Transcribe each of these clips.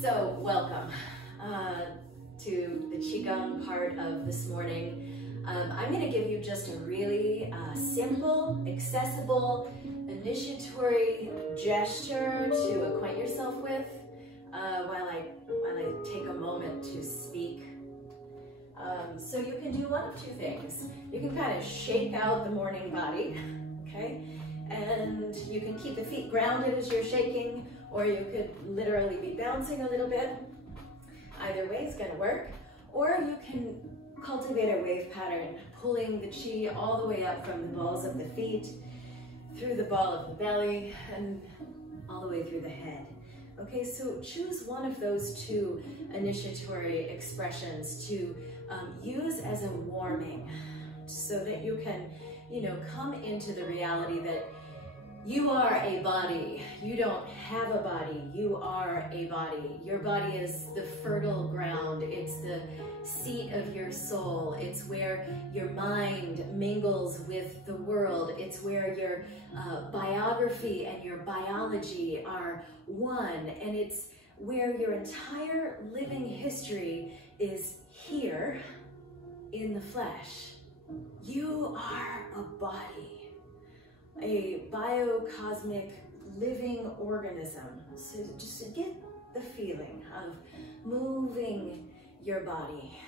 So welcome to the Qigong part of this morning. I'm going to give you just a really simple, accessible, initiatory gesture to acquaint yourself with while I take a moment to speak. So you can do one of two things. You can kind of shake out the morning body, okay? And you can keep the feet grounded as you're shaking, or you could literally be bouncing a little bit. Either way is gonna work. Or you can cultivate a wave pattern, pulling the chi all the way up from the balls of the feet, through the ball of the belly, and all the way through the head. Okay, so choose one of those two initiatory expressions to use as a warming, so that you can, come into the reality that you are a body. You don't have a body. You are a body. Your body is the fertile ground. It's the seat of your soul. It's where your mind mingles with the world. It's where your biography and your biology are one. And it's where your entire living history is here in the flesh. You are a body. A biocosmic living organism. So just get the feeling of moving your body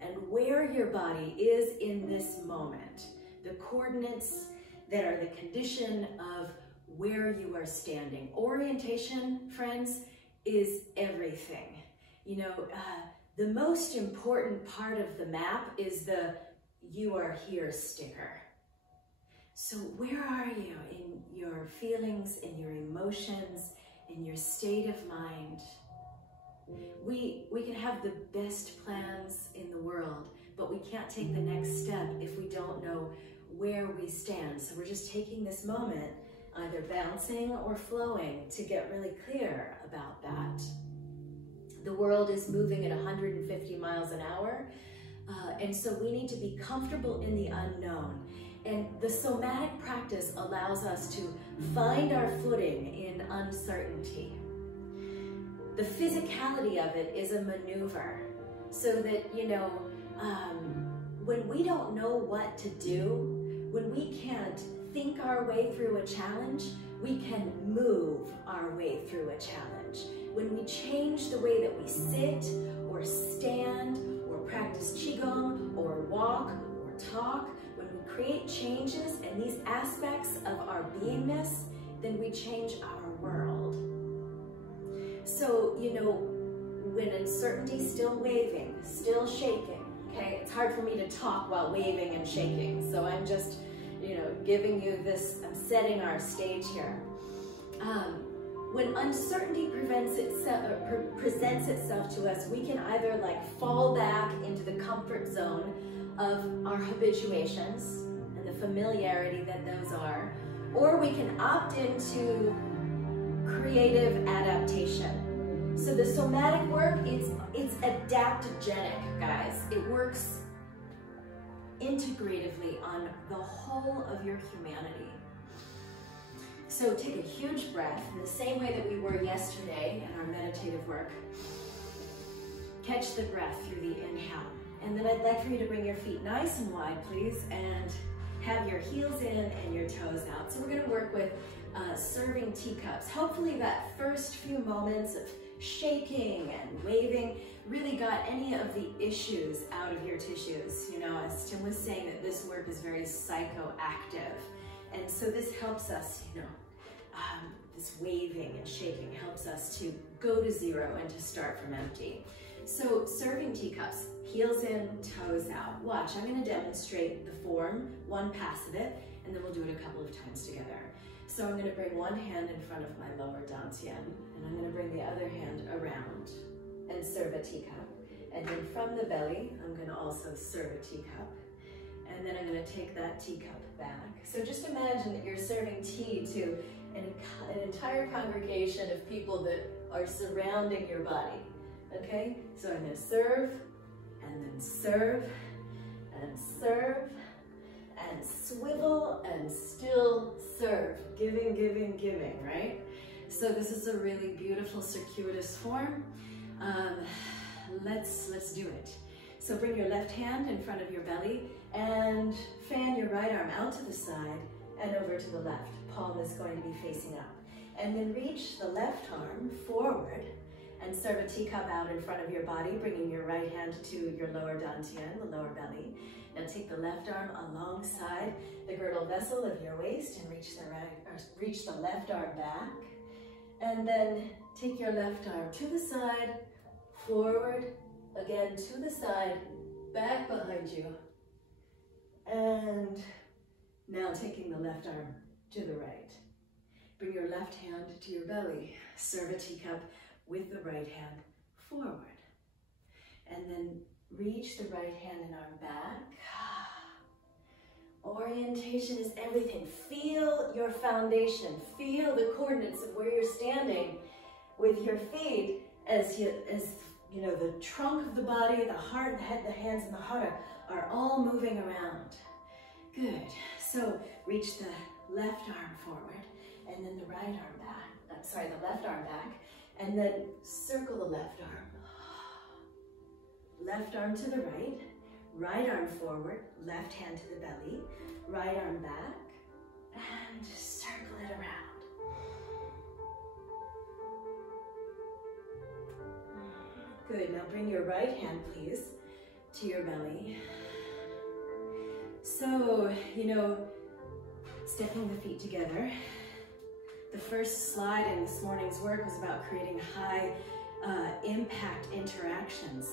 and where your body is in this moment. The coordinates that are the condition of where you are standing. Orientation, friends, is everything. The most important part of the map is the "you are here" sticker. So where are you in your feelings, in your emotions, in your state of mind? We can have the best plans in the world, but we can't take the next step if we don't know where we stand. So we're just taking this moment, either bouncing or flowing, to get really clear about that. The world is moving at 150 miles an hour, and so we need to be comfortable in the unknown. And the somatic practice allows us to find our footing in uncertainty. The physicality of it is a maneuver, so that, when we don't know what to do, when we can't think our way through a challenge, we can move our way through a challenge. When we change the way that we sit or stand or practice Qigong or walk or talk, when we create changes in these aspects of our beingness, then we change our world. So, when uncertainty's still waving, still shaking, okay? It's hard for me to talk while waving and shaking, so I'm just, giving you this, I'm setting our stage here. When uncertainty presents itself to us, we can either fall back into the comfort zone of our habituations and the familiarity that those are, or we can opt into creative adaptation. So the somatic work, it's adaptogenic, guys. It works integratively on the whole of your humanity. So take a huge breath in the same way that we were yesterday in our meditative work. Catch the breath through the inhale. And then I'd like for you to bring your feet nice and wide, please, and have your heels in and your toes out. So we're going to work with serving teacups. Hopefully that first few moments of shaking and waving really got any of the issues out of your tissues. As Tim was saying, that this work is very psychoactive. And so this helps us, this waving and shaking helps us to go to zero and to start from empty. So serving teacups, heels in, toes out. Watch, I'm going to demonstrate the form, one pass of it, and then we'll do it a couple of times together. So I'm going to bring one hand in front of my lower dantian, and I'm going to bring the other hand around and serve a teacup. And then from the belly, I'm going to also serve a teacup. And then I'm going to take that teacup back. So just imagine that you're serving tea to an entire congregation of people that are surrounding your body. Okay, so I'm going to serve, and then serve, and serve, and swivel, and still serve. Giving, giving, giving, right? So this is a really beautiful circuitous form. Let's do it. So bring your left hand in front of your belly and fan your right arm out to the side and over to the left. Palm is going to be facing up. And then reach the left arm forward and serve a teacup out in front of your body, bringing your right hand to your lower dantian, the lower belly. Now take the left arm alongside the girdle vessel of your waist and reach the left arm back. And then take your left arm to the side, forward, again to the side, back behind you. And now taking the left arm to the right. Bring your left hand to your belly. Serve a teacup with the right hand forward. And then reach the right hand and arm back. Orientation is everything. Feel your foundation. Feel the coordinates of where you're standing with your feet as you know, the trunk of the body, the heart, the head, the hands, and the heart are all moving around. Good. So reach the left arm forward and then the right arm back. The left arm back. And then circle the left arm. Left arm to the right. Right arm forward. Left hand to the belly. Right arm back. And circle it around. Good. Now bring your right hand, please, to your belly. So, you know, stepping the feet together. The first slide in this morning's work was about creating high impact interactions.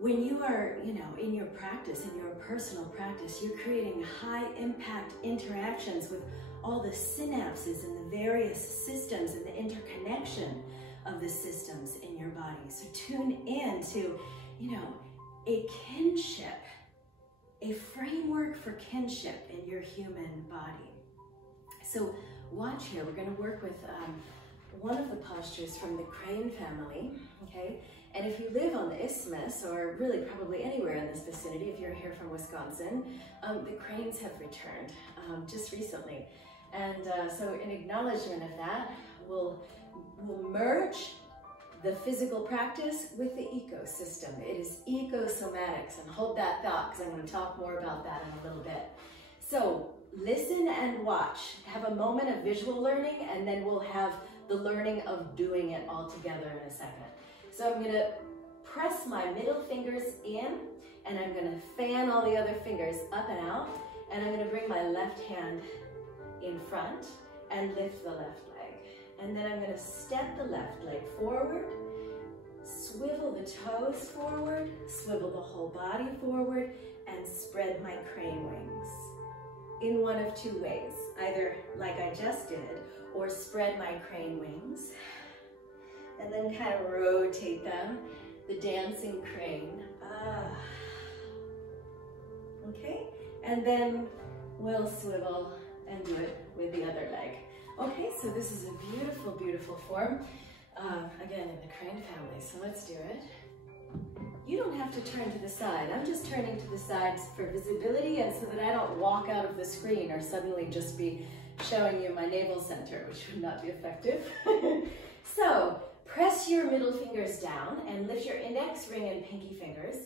When you are, you know, in your practice, in your personal practice, you're creating high impact interactions with all the synapses and the various systems and the interconnection of the systems in your body. So tune in to, you know, a kinship, a framework for kinship in your human body. So watch here, we're going to work with one of the postures from the crane family, okay? And if you live on the isthmus, or really probably anywhere in this vicinity, if you're here from Wisconsin, the cranes have returned just recently. And so in acknowledgement of that, we'll merge the physical practice with the ecosystem. It is ecosomatics, and hold that thought because I'm going to talk more about that in a little bit. So listen and watch. Have a moment of visual learning, and then we'll have the learning of doing it all together in a second. So I'm going to press my middle fingers in, and I'm going to fan all the other fingers up and out, and I'm going to bring my left hand in front and lift the left leg. And then I'm going to step the left leg forward, swivel the toes forward, swivel the whole body forward, and spread my crane wings in one of two ways, either like I just did, or spread my crane wings, and then kind of rotate them, the dancing crane. Okay, and then we'll swivel and do it with the other leg. Okay, so this is a beautiful, beautiful form, again in the crane family, so let's do it. You don't have to turn to the side. I'm just turning to the sides for visibility and so that I don't walk out of the screen or suddenly just be showing you my navel center, which would not be effective. So press your middle fingers down and lift your index, ring, and pinky fingers,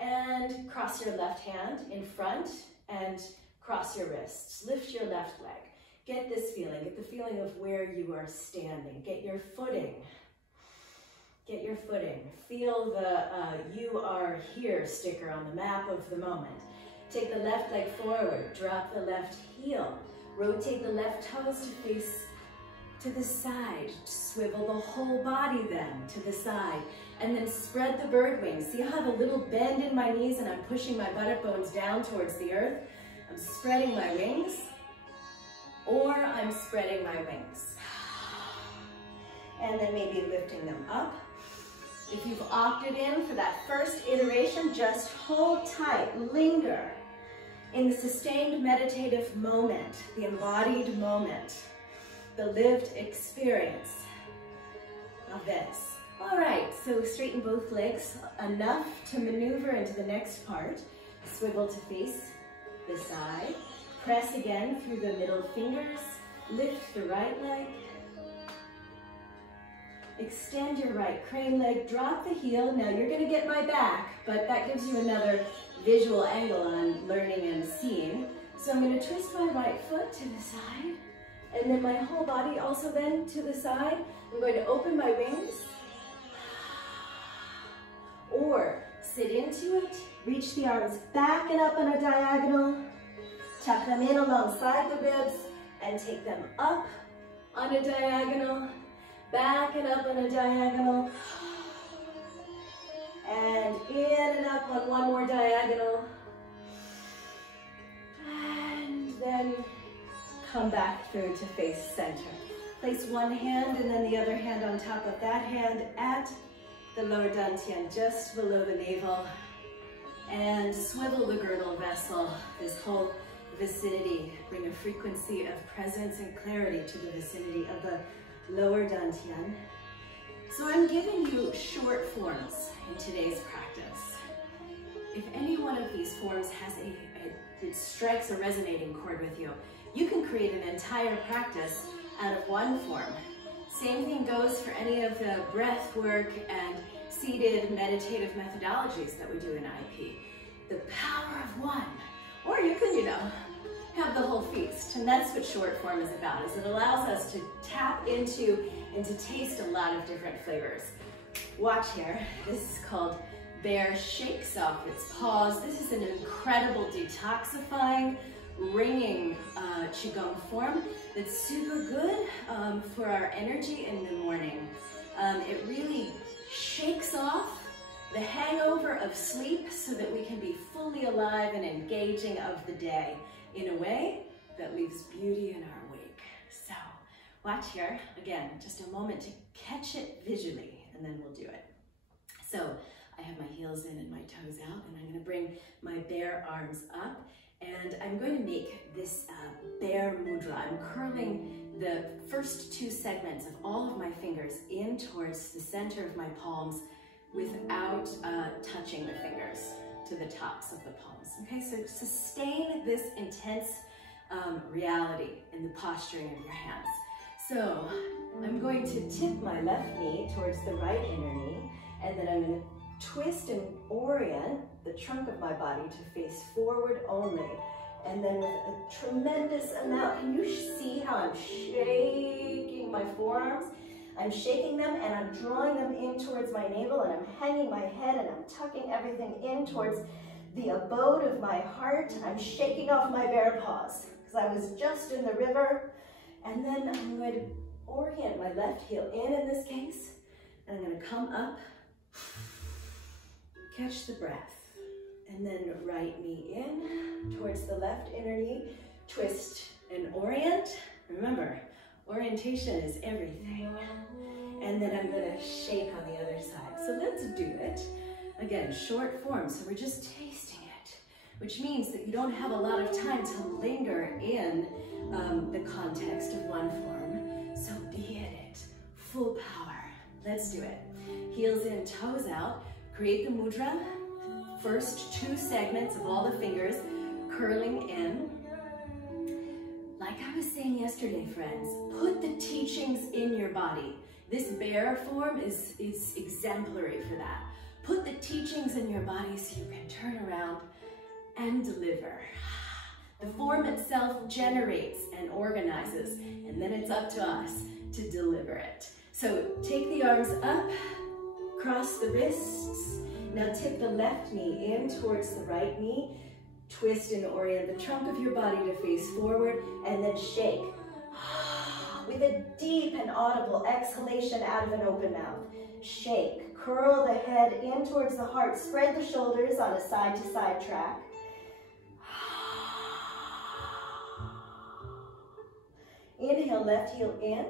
and cross your left hand in front and cross your wrists. Lift your left leg. Get this feeling, get the feeling of where you are standing. Get your footing. Get your footing. Feel the you are here sticker on the map of the moment. Take the left leg forward, drop the left heel. Rotate the left toes to face to the side. Swivel the whole body then to the side. And then spread the bird wings. See how I have a little bend in my knees and I'm pushing my buttock bones down towards the earth? I'm spreading my wings, or I'm spreading my wings. And then maybe lifting them up. If you've opted in for that first iteration, just hold tight, linger in the sustained meditative moment, the embodied moment, the lived experience of this. All right, so straighten both legs enough to maneuver into the next part. Swivel to face the side. Press again through the middle fingers. Lift the right leg. Extend your right crane leg, drop the heel. Now you're gonna get my back, but that gives you another visual angle on learning and seeing. So I'm gonna twist my right foot to the side, and then my whole body also then to the side. I'm going to open my wings, or sit into it, reach the arms back and up on a diagonal, tuck them in alongside the ribs, and take them up on a diagonal, back and up on a diagonal, and in and up on one more diagonal, and then come back through to face center. Place one hand and then the other hand on top of that hand at the lower dantian, just below the navel, and swivel the girdle vessel, this whole vicinity. Bring a frequency of presence and clarity to the vicinity of the lower dantian. So I'm giving you short forms in today's practice. If any one of these forms has it strikes a resonating chord with you, you can create an entire practice out of one form. Same thing goes for any of the breath work and seated meditative methodologies that we do in IP. The power of one. Or you can, have the whole feast. And that's what short form is about, is it allows us to tap into and to taste a lot of different flavors. Watch here. This is called Bear Shakes Off Its Paws. This is an incredible detoxifying, ringing Qigong form that's super good for our energy in the morning. It really shakes off the hangover of sleep so that we can be fully alive and engaging of the day in a way that leaves beauty in our wake. So watch here. Again, just a moment to catch it visually, and then we'll do it. So I have my heels in and my toes out, and I'm going to bring my bare arms up, and I'm going to make this bear mudra. I'm curling the first two segments of all of my fingers in towards the center of my palms without touching the fingers to the tops of the palms. Okay, so sustain this intense reality in the posturing of your hands. So I'm going to tip my left knee towards the right inner knee, and then I'm going to twist and orient the trunk of my body to face forward only. And then with a tremendous amount, can you see how I'm shaking my forearms? I'm shaking them and I'm drawing them in towards my navel, and I'm hanging my head and I'm tucking everything in towards the abode of my heart. I'm shaking off my bare paws because I was just in the river. And then I'm going to orient my left heel in this case, and I'm going to come up, catch the breath, and then right knee in towards the left inner knee, twist and orient. Remember, orientation is everything. And then I'm going to shake on the other side. So let's do it. Again, short form, so we're just tasting it, which means that you don't have a lot of time to linger in the context of one form. So be it, full power. Let's do it. Heels in, toes out. Create the mudra. First two segments of all the fingers curling in. Like I was saying yesterday, friends, put the teachings in your body. This bear form is exemplary for that. Put the teachings in your body so you can turn around and deliver. The form itself generates and organizes, and then it's up to us to deliver it. So take the arms up, cross the wrists. Now tip the left knee in towards the right knee. Twist and orient the trunk of your body to face forward, and then shake. With a deep and audible exhalation out of an open mouth. Shake. Curl the head in towards the heart. Spread the shoulders on a side-to-side track. Inhale, left heel in.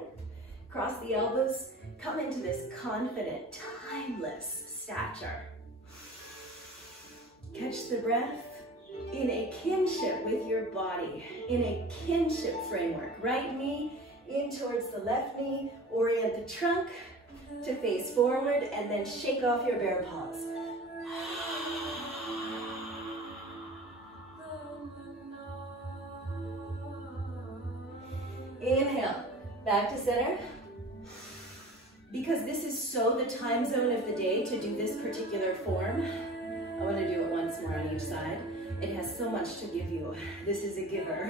Cross the elbows. Come into this confident, timeless stature. Catch the breath in a kinship with your body, in a kinship framework. Right knee in towards the left knee. Orient the trunk to face forward, and then shake off your bare paws. Inhale, back to center. Because this is so the time zone of the day to do this particular form, I want to do it once more on each side. It has so much to give you. This is a giver.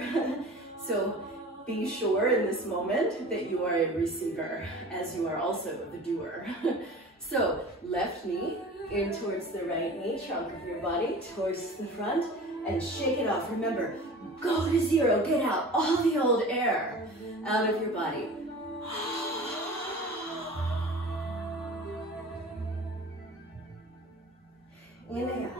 So be sure in this moment that you are a receiver, as you are also the doer. So left knee in towards the right knee, trunk of your body towards the front, and shake it off. Remember, go to zero, get out all the old air out of your body. Inhale.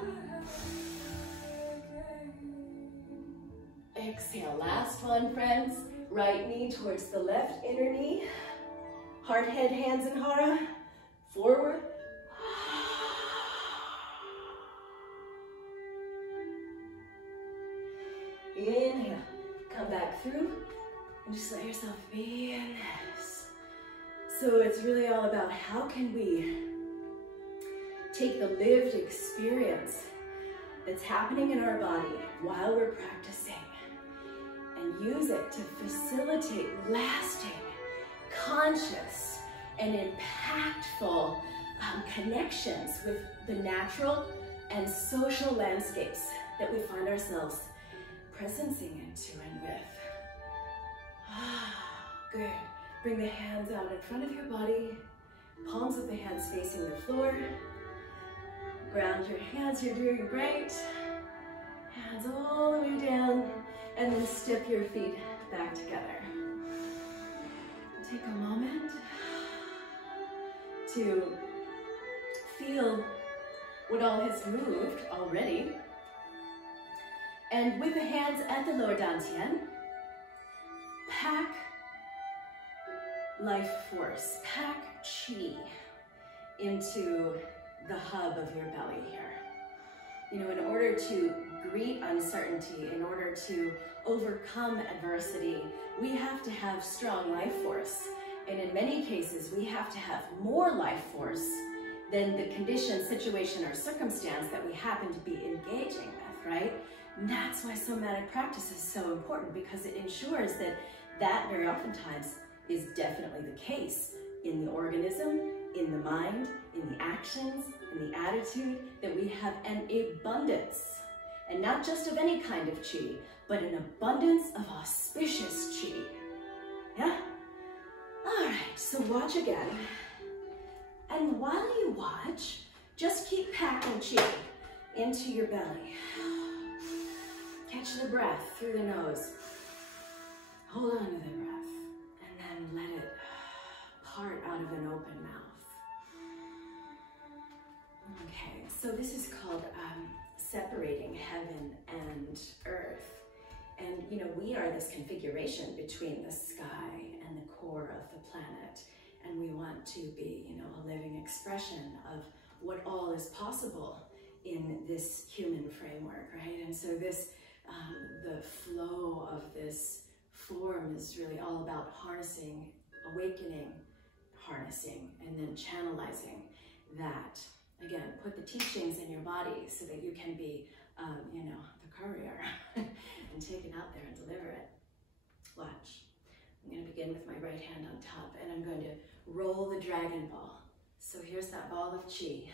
Exhale, last one, friends. Right knee towards the left inner knee. Heart, head, hands in hara. Forward. Inhale. Come back through and just let yourself be in this. So it's really all about how can we take the lived experience that's happening in our body while we're practicing and use it to facilitate lasting, conscious, and impactful connections with the natural and social landscapes that we find ourselves presencing into and with. Good. Bring the hands out in front of your body, palms of the hands facing the floor. Ground your hands, you're doing great. Hands all the way down, and then step your feet back together. Take a moment to feel what all has moved already. And with the hands at the lower dantian, pack life force, pack chi into the hub of your belly here. You know, in order to greet uncertainty, in order to overcome adversity, we have to have strong life force. And in many cases, we have to have more life force than the condition, situation, or circumstance that we happen to be engaging with, right? And that's why somatic practice is so important, because it ensures that that very oftentimes is definitely the case in the organism, in the mind, in the actions, in the attitude, that we have an abundance, and not just of any kind of chi, but an abundance of auspicious chi. Yeah? All right, so watch again. And while you watch, just keep packing chi into your belly. Catch the breath through the nose. Hold on to the breath, and then let it part out of an open mouth. Okay, so this is called separating heaven and earth. And, you know, we are this configuration between the sky and the core of the planet. And we want to be, you know, a living expression of what all is possible in this human framework, right? And so this, the flow of this form is really all about harnessing, awakening, harnessing, and then channelizing that. Again, put the teachings in your body so that you can be, you know, the courier and take it out there and deliver it. Watch. I'm going to begin with my right hand on top, and I'm going to roll the dragon ball. So here's that ball of chi.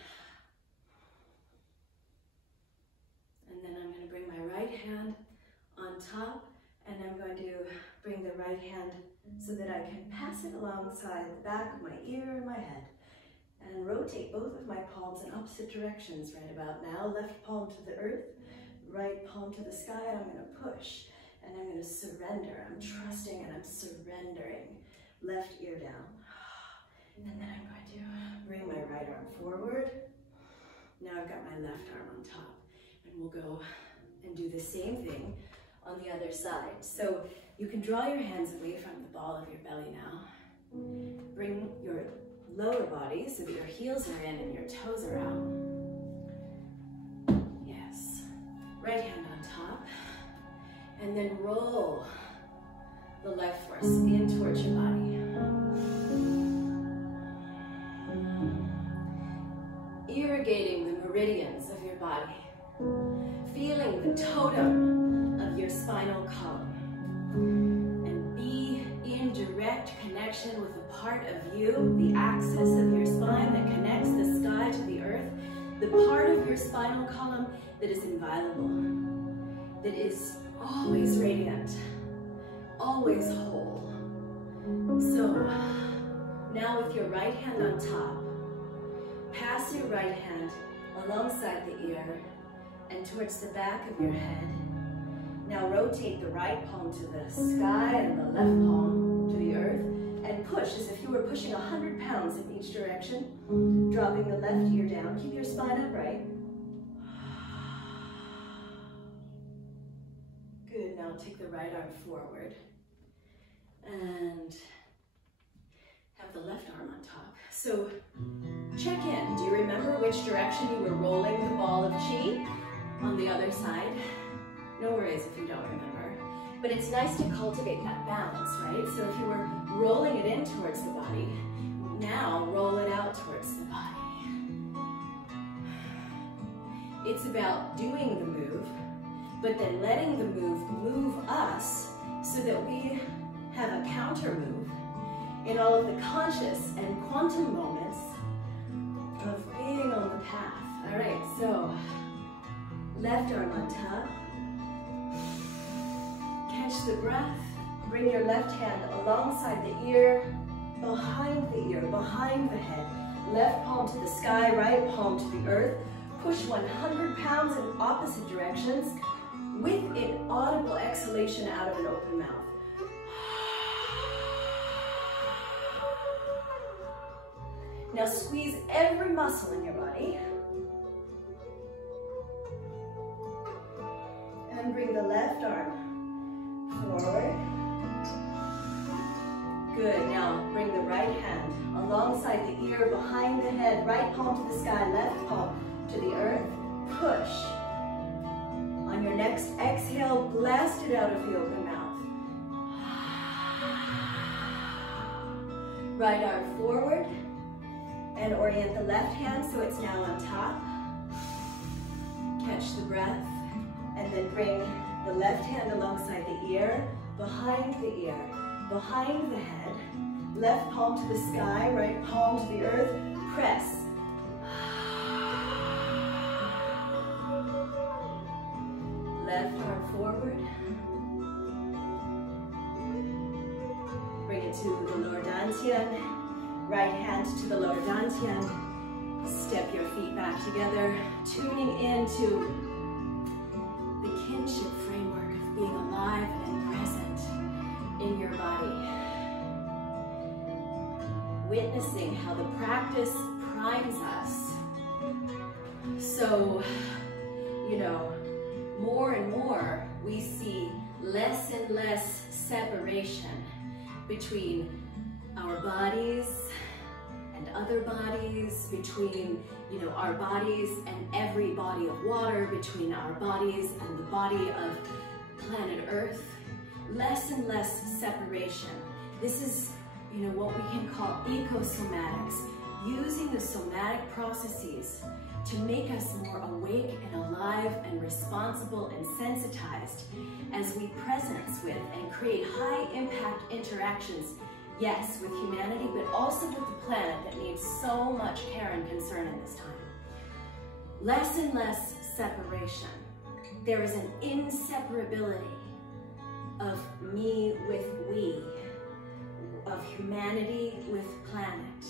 And then I'm going to bring my right hand on top, and I'm going to bring the right hand so that I can pass it alongside the back of my ear and my head. And rotate both of my palms in opposite directions right about now. Left palm to the earth, right palm to the sky, and I'm going to push. And I'm going to surrender. I'm trusting and I'm surrendering. Left ear down. And then I'm going to bring my right arm forward. Now I've got my left arm on top. And we'll go and do the same thing on the other side. So you can draw your hands away from the ball of your belly now. Bring your lower body so that your heels are in and your toes are out. Yes. Right hand on top. And then roll the life force in towards your body. Irrigating the meridians of your body. Feeling the totem of your spinal column. And be in direct direct connection with a part of you, the axis of your spine that connects the sky to the earth, the part of your spinal column that is inviolable, that is always radiant, always whole. So now with your right hand on top, pass your right hand alongside the ear and towards the back of your head. Now rotate the right palm to the sky and the left palm to the earth and push as if you were pushing 100 pounds in each direction, dropping the left ear down. Keep your spine upright. Good, now take the right arm forward and have the left arm on top. So check in. Do you remember which direction you were rolling the ball of chi on the other side? No worries if you don't remember. But it's nice to cultivate that balance, right? So if you were rolling it in towards the body, now roll it out towards the body. It's about doing the move, but then letting the move move us so that we have a counter move in all of the conscious and quantum moments of being on the path. All right, so left arm on top. Catch the breath. Bring your left hand alongside the ear, behind the head. Left palm to the sky, right palm to the earth. Push 100 pounds in opposite directions with an audible exhalation out of an open mouth. Now squeeze every muscle in your body. And bring the left arm forward. Good, now bring the right hand alongside the ear, behind the head, right palm to the sky, left palm to the earth. Push. On your next exhale, blast it out of the open mouth. Right arm forward and orient the left hand so it's now on top. Catch the breath and then bring the left hand alongside the ear, behind the head, left palm to the sky, right palm to the earth, press. Left arm forward. Bring it to the lower dantian, right hand to the lower dantian. Step your feet back together, tuning into the kinship framework of being alive and present in your body. Witnessing how the practice primes us. So, you know, more and more we see less and less separation between our bodies and other bodies, between, you know, our bodies and every body of water, between our bodies and the body of planet Earth. Less and less separation. This is, you know, what we can call ecosomatics, using the somatic processes to make us more awake and alive and responsible and sensitized as we presence with and create high impact interactions, yes, with humanity, but also with the planet that needs so much care and concern in this time. Less and less separation. There is an inseparability of me with we, of humanity with planet.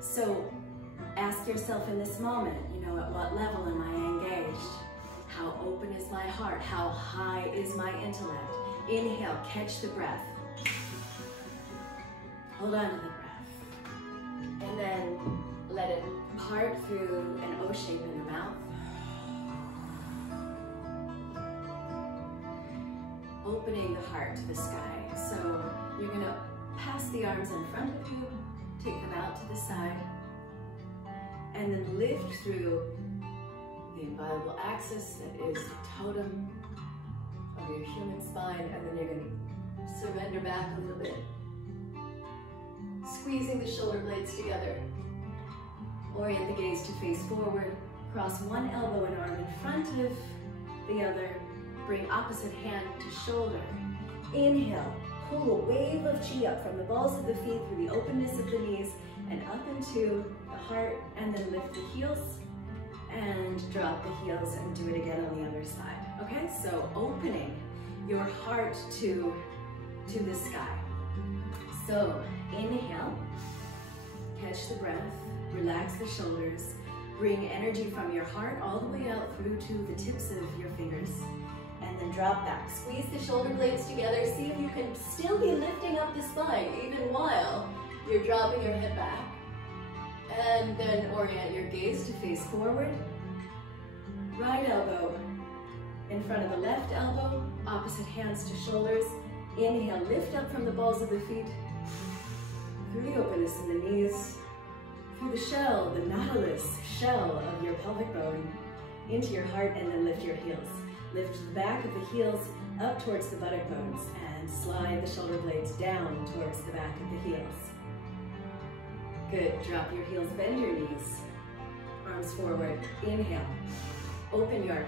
So ask yourself in this moment, you know, at what level am I engaged? How open is my heart? How high is my intellect? Inhale, catch the breath. Hold on to the breath. And then let it part through an O shape in the mouth. Opening the heart to the sky. So you're gonna pass the arms in front of you, take them out to the side, and then lift through the inviolable axis that is the totem of your human spine, and then you're gonna surrender back a little bit. Squeezing the shoulder blades together. Orient the gaze to face forward. Cross one elbow and arm in front of the other. Bring opposite hand to shoulder. Inhale, pull a wave of chi up from the balls of the feet through the openness of the knees and up into the heart, and then lift the heels and drop the heels and do it again on the other side. Okay, so opening your heart to the sky. So inhale, catch the breath, relax the shoulders, bring energy from your heart all the way out through to the tips of your fingers, and then drop back. Squeeze the shoulder blades together. See if you can still be lifting up the spine even while you're dropping your head back. And then orient your gaze to face forward. Right elbow in front of the left elbow, opposite hands to shoulders. Inhale, lift up from the balls of the feet, through the openness in the knees, through the shell, the nautilus shell of your pelvic bone, into your heart, and then lift your heels. Lift the back of the heels up towards the buttock bones and slide the shoulder blades down towards the back of the heels. Good, drop your heels, bend your knees, arms forward. Inhale, open your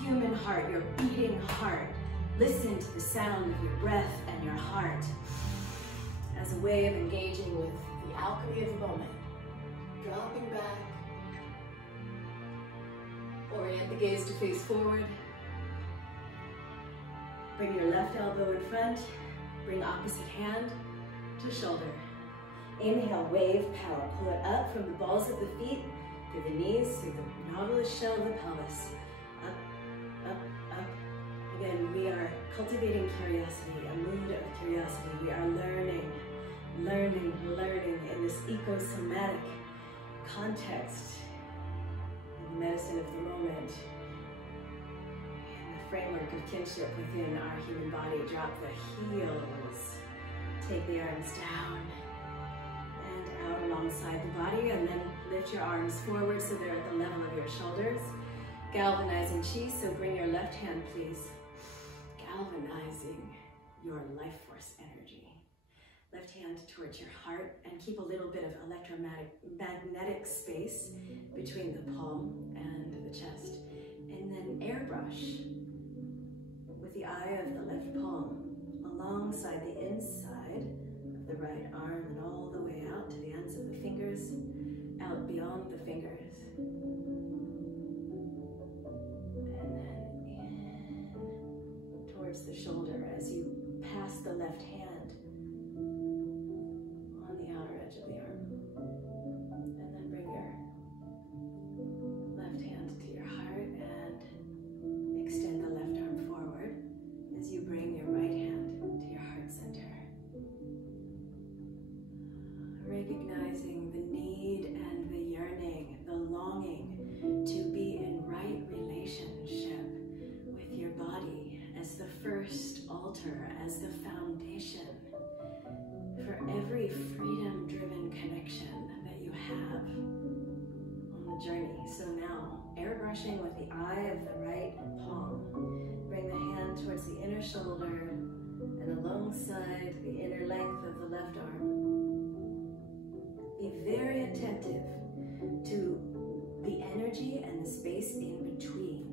human heart, your beating heart. Listen to the sound of your breath and your heart as a way of engaging with the alchemy of the moment. Dropping back. Orient the gaze to face forward. Bring your left elbow in front. Bring opposite hand to shoulder. Inhale, wave power. Pull it up from the balls of the feet, through the knees, through the nautilus shell of the pelvis. Up, up, up. Again, we are cultivating curiosity, a mood of curiosity. We are learning, learning, learning in this ecosomatic context, in the medicine of the moment, in the framework of kinship within our human body. Drop the heels, take the arms down and out alongside the body, and then lift your arms forward so they're at the level of your shoulders. Galvanizing chi, so bring your left hand, please. Galvanizing your life force energy. Left hand towards your heart, and keep a little bit of electromagnetic space between the palm and the chest. And then airbrush with the eye of the left palm alongside the inside of the right arm and all the way out to the ends of the fingers, out beyond the fingers. And then in towards the shoulder as you pass the left hand on the outer edge of the arm. And then bring your left hand to your heart and extend the left arm forward as you bring your right hand to your heart center. Recognizing the need and the yearning, the longing to be in right relationship with your body as the first altar, as the foundation for every freedom-driven connection that you have on the journey. So now, airbrushing with the eye of the right palm, bring the hand towards the inner shoulder and alongside the inner length of the left arm. Be very attentive to the energy and the space in between.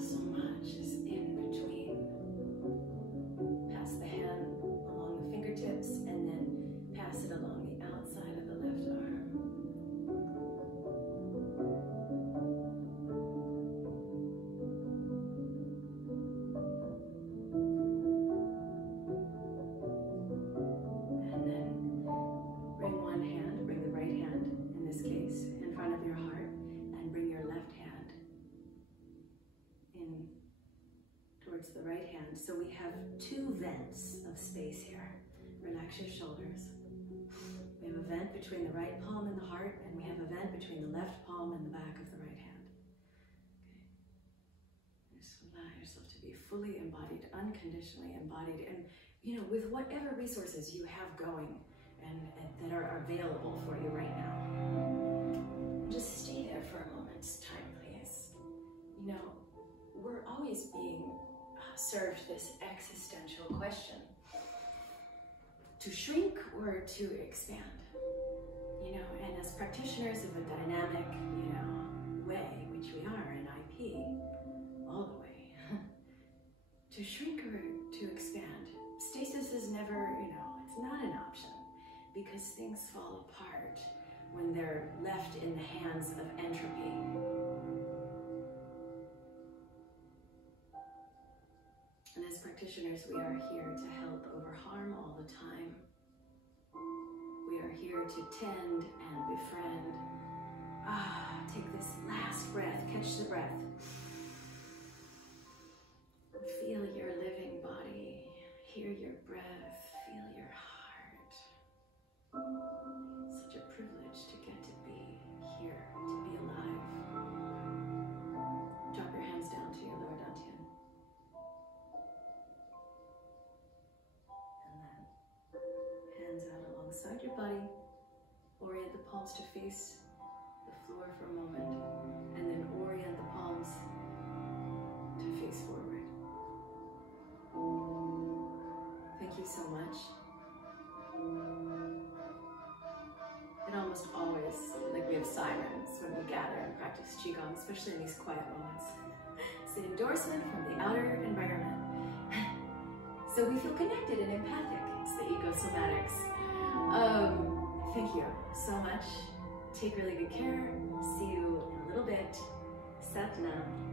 So much is in between. Pass the hand along the fingertips and then pass it along the outside of the left arm. And then bring one hand, bring the right hand in this case, in front of your heart, and bring your left hand in towards the right hand. So we have two vents of space here. Relax your shoulders. We have a vent between the right palm and the heart, and we have a vent between the left palm and the back of the right hand. Okay. Just allow yourself to be fully embodied, unconditionally embodied, and with whatever resources you have going and that are available for you right now. Just stay there for a moment's time, please. We're always being served this existential question: to shrink or to expand? And as practitioners of a dynamic, way, which we are in IP, all the way, to shrink or to expand. Stasis is never, it's not an option, because things fall apart when they're left in the hands of entropy. And as practitioners, we are here to help over harm all the time. We are here to tend and befriend. Take this last breath, catch the breath. Feel your living body, hear your breath, feel your heart. Such a privilege to get to be here, to be alive. Drop your hands down to your lower dantian. And then hands out alongside your body. Orient the palms to face the floor for a moment, and then orient the palms to face forward. Thank you so much. It almost always, like we have sirens when we gather and practice Qigong, especially in these quiet moments. It's an endorsement from the outer environment. So we feel connected and empathic. It's the ecosomatics. Thank you so much. Take really good care. See you in a little bit. Sat Nam.